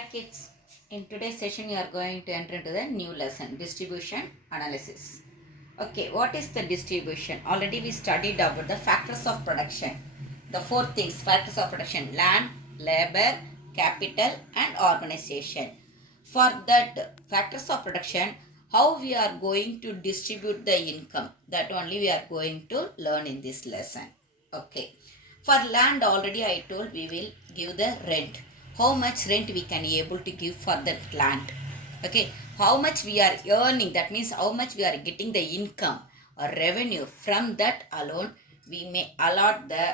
Hi kids, in today's session you are going to enter into the new lesson, distribution analysis. Okay, what is the distribution? Already we studied about the factors of production. The four things, factors of production: land, labor, capital and organization. For that factors of production, how we are going to distribute the income, that only we are going to learn in this lesson. Okay. For land, already I told we will give the rent. How much rent we can able to give for that land. Okay. How much we are earning, that means how much we are getting the income or revenue. From that alone, we may allot the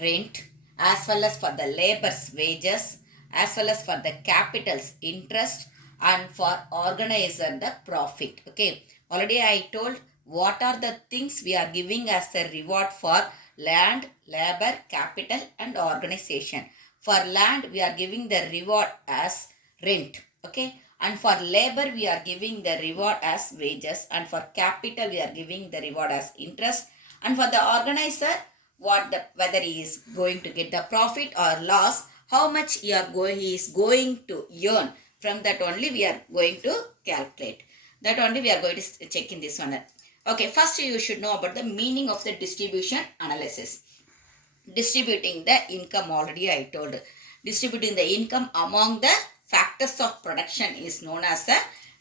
rent as well as for the labor's wages, as well as for the capital's interest, and for organizer the profit. Okay. Already I told what are the things we are giving as a reward for land, labor, capital and organization. For land, we are giving the reward as rent. Okay. And for labor, we are giving the reward as wages. And for capital, we are giving the reward as interest. And for the organizer, whether he is going to get the profit or loss, how much he is going to earn. From that only we are going to calculate. That only we are going to check in this one. Okay, first you should know about the meaning of the distribution analysis. Distributing the income, already I told. Distributing the income among the factors of production is known as a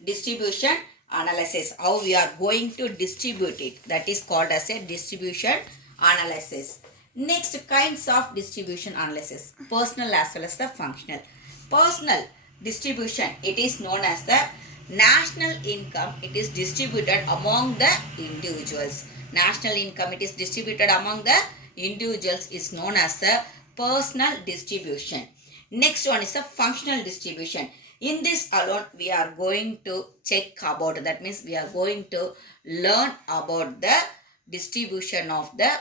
distribution analysis. How we are going to distribute it, that is called as a distribution analysis. Next, kinds of distribution analysis: personal as well as the functional. Personal distribution, it is known as the national income. It is distributed among the individuals. National income, it is distributed among the individuals, is known as the personal distribution. Next one is the functional distribution. In this alone, we are going to check about, that means we are going to learn about the distribution of the,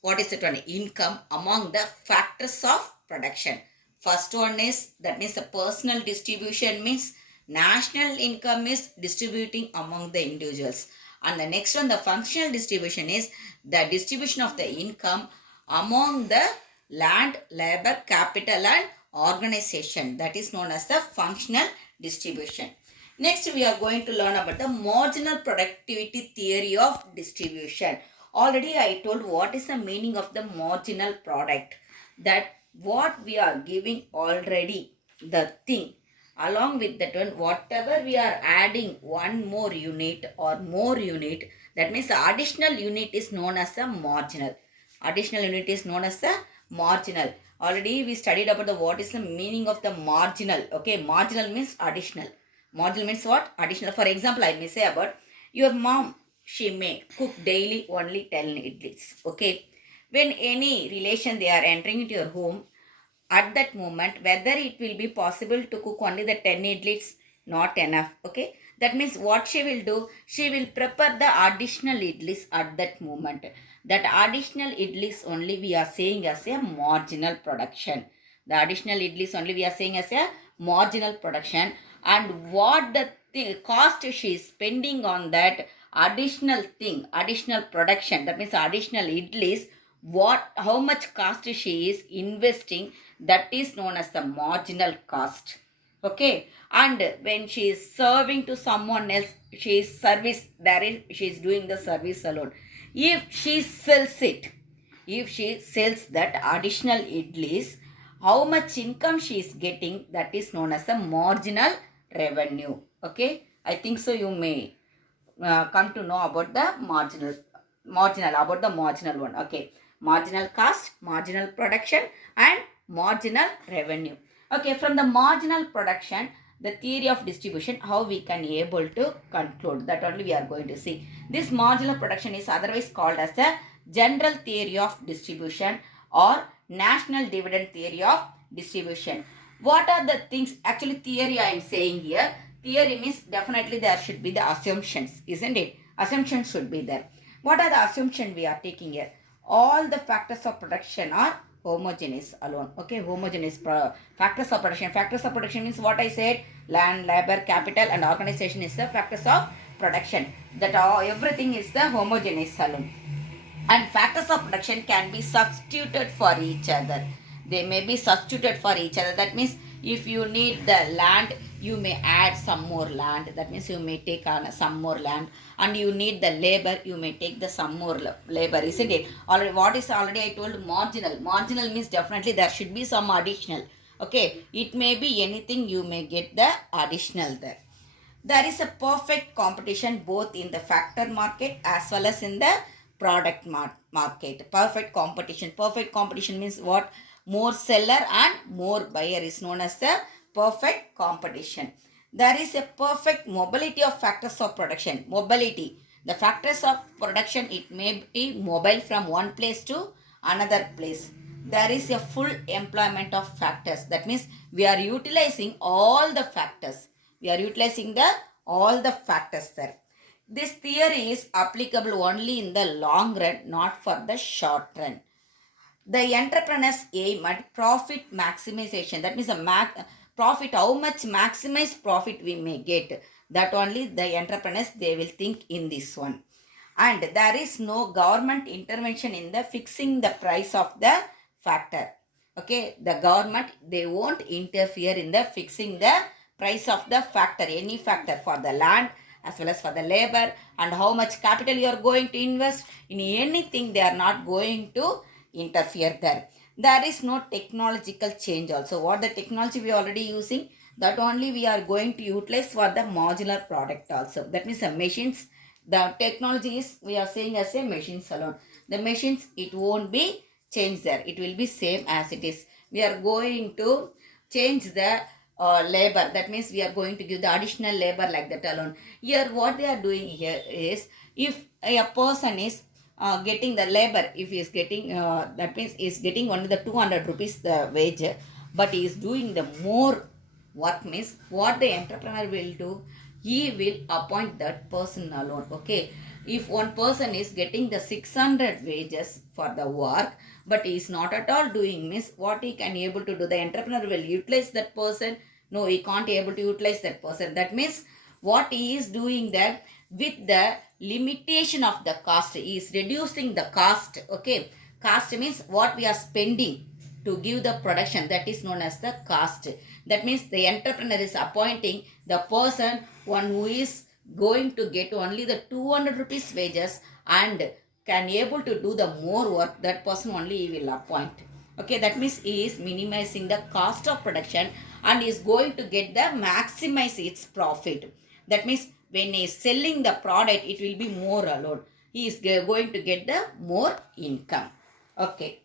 what is it one, income among the factors of production. First one is, that means the personal distribution means national income is distributing among the individuals. And the next one, the functional distribution, is the distribution of the income among the land, labor, capital and organization. That is known as the functional distribution. Next, we are going to learn about the marginal productivity theory of distribution. Already I told what is the meaning of the marginal product. That what we are giving already, the thing, along with that one, whatever we are adding one more unit or more unit, that means the additional unit is known as a marginal. Additional unit is known as a marginal. Already we studied about the what is the meaning of the marginal. Okay, marginal means additional. Marginal means what? Additional. For example, I may say about your mom, she may cook daily only 10 idlis. Okay. When any relation they are entering into your home, at that moment, whether it will be possible to cook only the 10 idlis, not enough. Okay. That means what she will do, she will prepare the additional idlis at that moment. That additional idlis only we are saying as a marginal production. The additional idlis only we are saying as a marginal production. And what the cost she is spending on that additional thing, additional production, that means additional idlis, how much cost she is investing, that is known as the marginal cost. Okay. And when she is serving to someone else, she is service, she is doing the service alone. If she sells it, if she sells that additional idlis, how much income she is getting, that is known as the marginal revenue. Okay. I think so you may come to know about the marginal about the marginal one. Okay. Marginal cost, marginal production and marginal revenue. Okay, from the marginal production, the theory of distribution, how we can able to conclude, that only we are going to see. This marginal production is otherwise called as the general theory of distribution or national dividend theory of distribution. What are the things, actually theory I am saying here. Theory means definitely there should be the assumptions, isn't it? Assumptions should be there. What are the assumptions we are taking here? All the factors of production are homogeneous alone. Okay, homogeneous factors of production. Factors of production means what I said, land, labor, capital and organization is the factors of production. That everything is the homogeneous alone. And factors of production can be substituted for each other. They may be substituted for each other. That means If you need the land, you may add some more land. That means you may take on some more land. And you need the labor, you may take the some more labor, isn't it? Already, what is already I told marginal. Marginal means definitely there should be some additional. Okay, it may be anything, you may get the additional there. There is a perfect competition both in the factor market as well as in the product market. Perfect competition. Perfect competition means what? More seller and more buyer is known as the perfect competition. There is a perfect mobility of factors of production. Mobility. The factors of production, it may be mobile from one place to another place. There is a full employment of factors. That means we are utilizing all the factors. We are utilizing all the factors there. This theory is applicable only in the long run, not for the short run. The entrepreneurs aim at profit maximization. That means profit, how much maximize profit we may get. That only the entrepreneurs, they will think in this one. And there is no government intervention in the fixing the price of the factor. Okay, the government, they won't interfere in the fixing the price of the factor, any factor, for the land as well as for the labor, and how much capital you are going to invest in anything. They are not going to interfere there. There is no technological change also. What the technology we are already using, that only we are going to utilize for the modular product also. That means the machines, the technology is, we are saying as a machines alone. The machines, it won't be changed there. It will be same as it is. We are going to change the labor. That means we are going to give the additional labor like that alone. Here what they are doing here is, if a person is getting the labor, if he is getting that means he is getting only the 200 rupees the wage, but he is doing the more work, means what the entrepreneur will do, he will appoint that person alone. Okay, if one person is getting the 600 wages for the work, but he is not at all doing, means what he can able to do, the entrepreneur will utilize that person? No, he can't able to utilize that person. That means what he is doing there, with the limitation of the cost, he is reducing the cost. Okay, cost means what we are spending to give the production, that is known as the cost. That means the entrepreneur is appointing the person, one who is going to get only the 200 rupees wages and can able to do the more work. That person only he will appoint. Okay, that means he is minimizing the cost of production and is going to get the maximize its profit. That means when he is selling the product, it will be more alone. He is going to get the more income. Okay,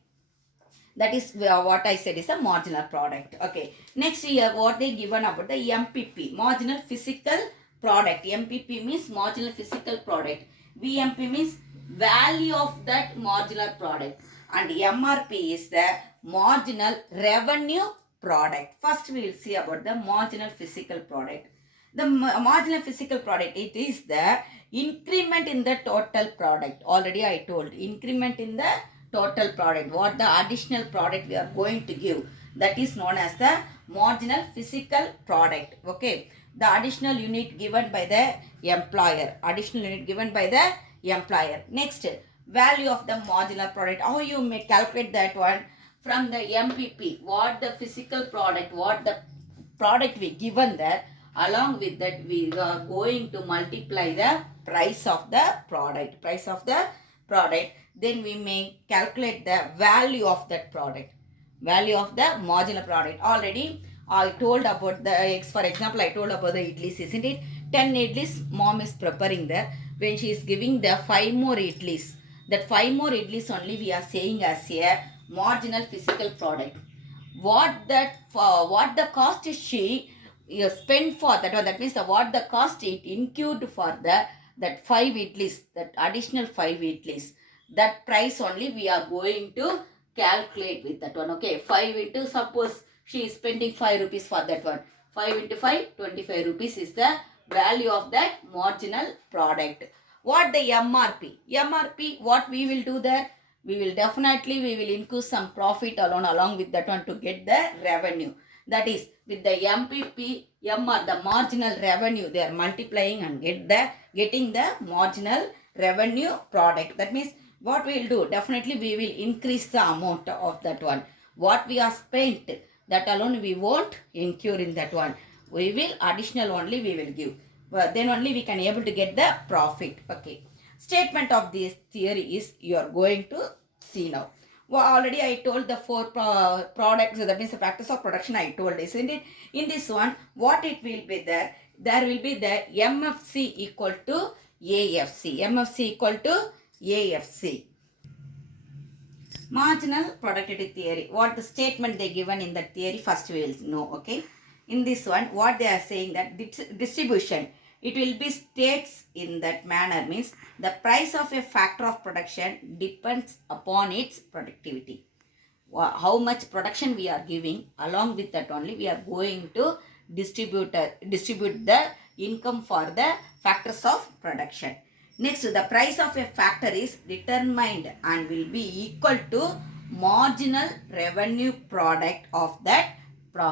that is what I said is a marginal product. Okay, next here what they given about the MPP, marginal physical product. MPP means marginal physical product. VMP means value of that marginal product, and MRP is the marginal revenue product. First we will see about the marginal physical product. The marginal physical product, it is the increment in the total product. Already I told, increment in the total product, what the additional product we are going to give, that is known as the marginal physical product. Okay, the additional unit given by the employer, additional unit given by the employer. Next, value of the marginal product. How you may calculate that one? From the MPP, what the physical product, what the product we given there, along with that we are going to multiply the price of the product, then we may calculate the value of that product, value of the marginal product. Already I told about the, for example, I told about the idlis, isn't it? 10 idlis mom is preparing there. When she is giving the 5 more idlis, that 5 more idlis only we are saying as a marginal physical product. What the cost is she spent for that one, that means what the cost it incurred for that 5 idlis, that additional 5 idlis, that price only we are going to calculate with that one. Okay, 5 into, suppose she is spending 5 rupees for that one, 5 into 5, 25 rupees is the value of that marginal product. What the MRP, what we will do there, we will increase some profit along with that one to get the revenue. That is, with the MPP, MR, the marginal revenue, they are multiplying and getting the marginal revenue product. That means what we will do, definitely we will increase the amount of that one. What we are spent, that alone we won't incur in that one. We will additional only we will give. But then only we can able to get the profit. Okay. Statement of this theory is you are going to see now. Well, already I told the four products, that means the factors of production I told, isn't it? In this one, what it will be there? There will be the MFC equal to AFC. MFC equal to AFC. Marginal productivity theory. What the statement they given in that theory, first we will know, okay? In this one, what they are saying that distribution, it will be states in that manner, means the price of a factor of production depends upon its productivity. How much production we are giving, along with that only we are going to distribute the income for the factors of production. Next, the price of a factor is determined and will be equal to marginal revenue product of that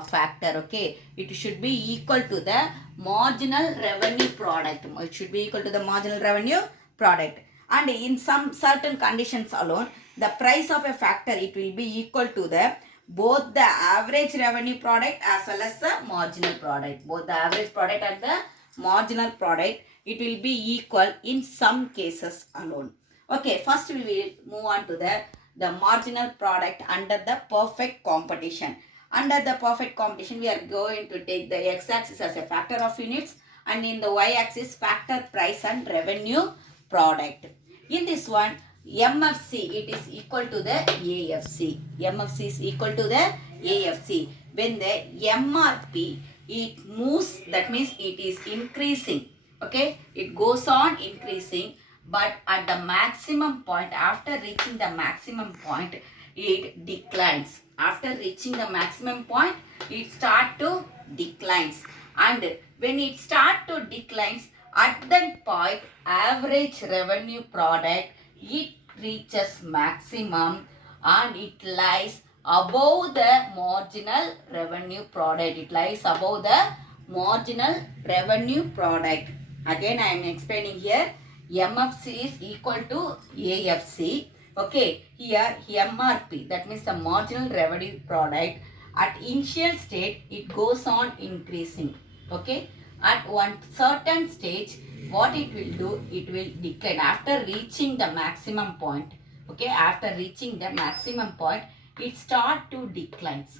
factor. Okay, it should be equal to the marginal revenue product. It should be equal to the marginal revenue product. And in some certain conditions alone, the price of a factor, it will be equal to the both the average revenue product as well as the marginal product. Both the average product and the marginal product, it will be equal in some cases alone. Okay, first we will move on to the marginal product under the perfect competition. Under the perfect competition, we are going to take the x-axis as a factor of units, and in the y-axis factor price and revenue product. In this one, MFC, it is equal to the AFC. MFC is equal to the AFC. When the MRP, it moves, that means it is increasing. Okay, it goes on increasing, but at the maximum point, after reaching the maximum point, it declines. After reaching the maximum point, it start to declines. And when it start to declines, at that point, average revenue product, it reaches maximum and it lies above the marginal revenue product. It lies above the marginal revenue product. Again, I am explaining here. MFC is equal to AFC. Okay, here MRP, that means the marginal revenue product, at initial state, it goes on increasing. Okay, at one certain stage, what it will do, it will decline after reaching the maximum point. Okay, after reaching the maximum point, it start to declines.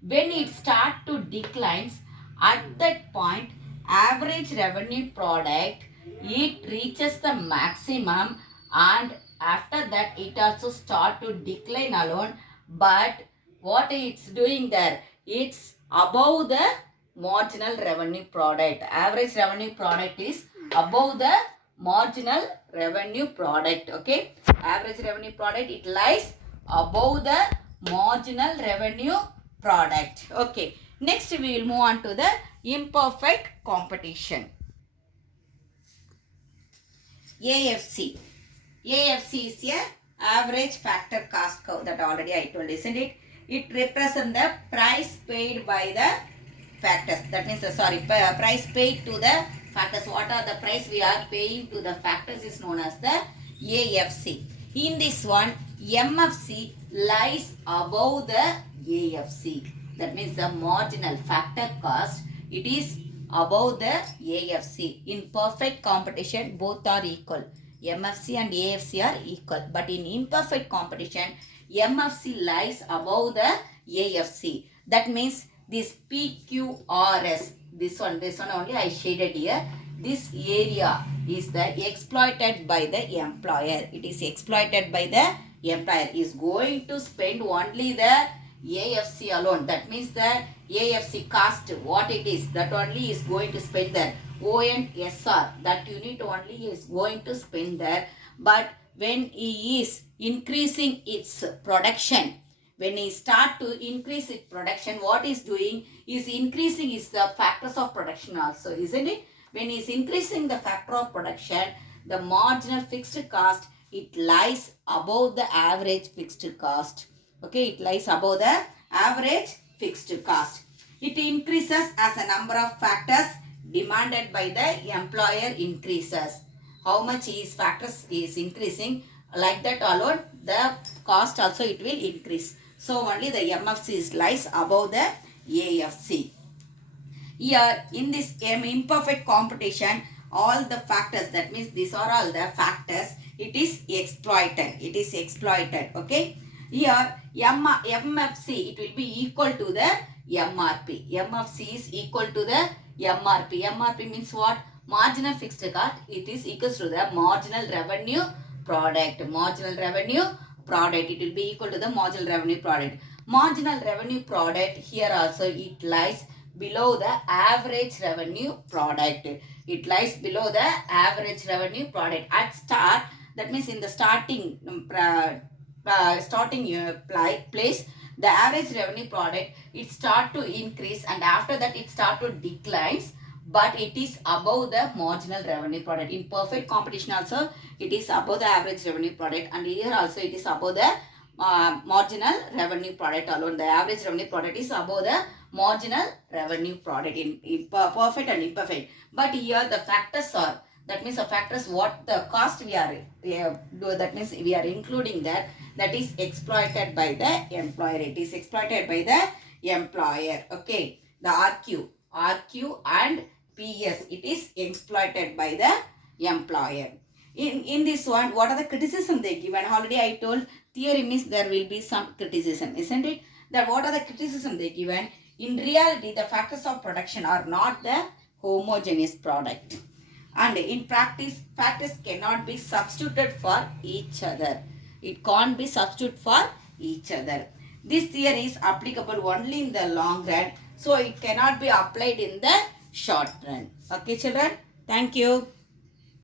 When it start to declines, at that point, average revenue product, it reaches the maximum, and after that it also start to decline alone. But what it's doing there, it's above the marginal revenue product. Average revenue product is above the marginal revenue product. Okay, average revenue product, it lies above the marginal revenue product. Okay, next we will move on to the imperfect competition. AFC. AFC is a average factor cost curve, that already I told, isn't it? It represents the price paid by the factors. That means, price paid to the factors. What are the price we are paying to the factors is known as the AFC. In this one, MFC lies above the AFC. That means the marginal factor cost, it is above the AFC. In perfect competition, both are equal. MFC and AFC are equal. But in imperfect competition, MFC lies above the AFC. That means this PQRS, this one only I shaded here. This area is the exploited by the employer. It is exploited by the employer. Is going to spend only the AFC alone. That means the AFC cost, what it is, that only is going to spend there. O and SR, that unit only is going to spend there. But when he is increasing its production, when he start to increase its production, what is doing is increasing is the factors of production also, isn't it? When he is increasing the factor of production, the marginal fixed cost, it lies above the average fixed cost. Okay, it lies above the average fixed cost. It increases as a number of factors demanded by the employer increases. How much his factors is increasing, like that alone, the cost also it will increase. So only the MFC is lies above the AFC. Here in this imperfect competition, all the factors, that means these are all the factors, it is exploited. It is exploited. Okay. Here MFC, it will be equal to the MRP. MFC is equal to the MRP. MRP means what? Marginal fixed cost. It is equals to the marginal revenue product. Marginal revenue product. It will be equal to the marginal revenue product. Marginal revenue product, here also it lies below the average revenue product. It lies below the average revenue product. At start, that means in the starting place, the average revenue product, it start to increase, and after that it start to declines, but it is above the marginal revenue product. In perfect competition also, it is above the average revenue product, and here also it is above the marginal revenue product alone. The average revenue product is above the marginal revenue product in perfect and imperfect. But here the factors are, that means the factors what the cost we are that means we are including that is exploited by the employer. It is exploited by the employer. Okay. The RQ and PS, it is exploited by the employer. In this one, what are the criticism they given? Already I told theory means there will be some criticism, isn't it? That what are the criticism they given? In reality, the factors of production are not the homogeneous product. And in practice, factors cannot be substituted for each other. It can't be substituted for each other. This theory is applicable only in the long run, so it cannot be applied in the short run. Okay, children? Thank you.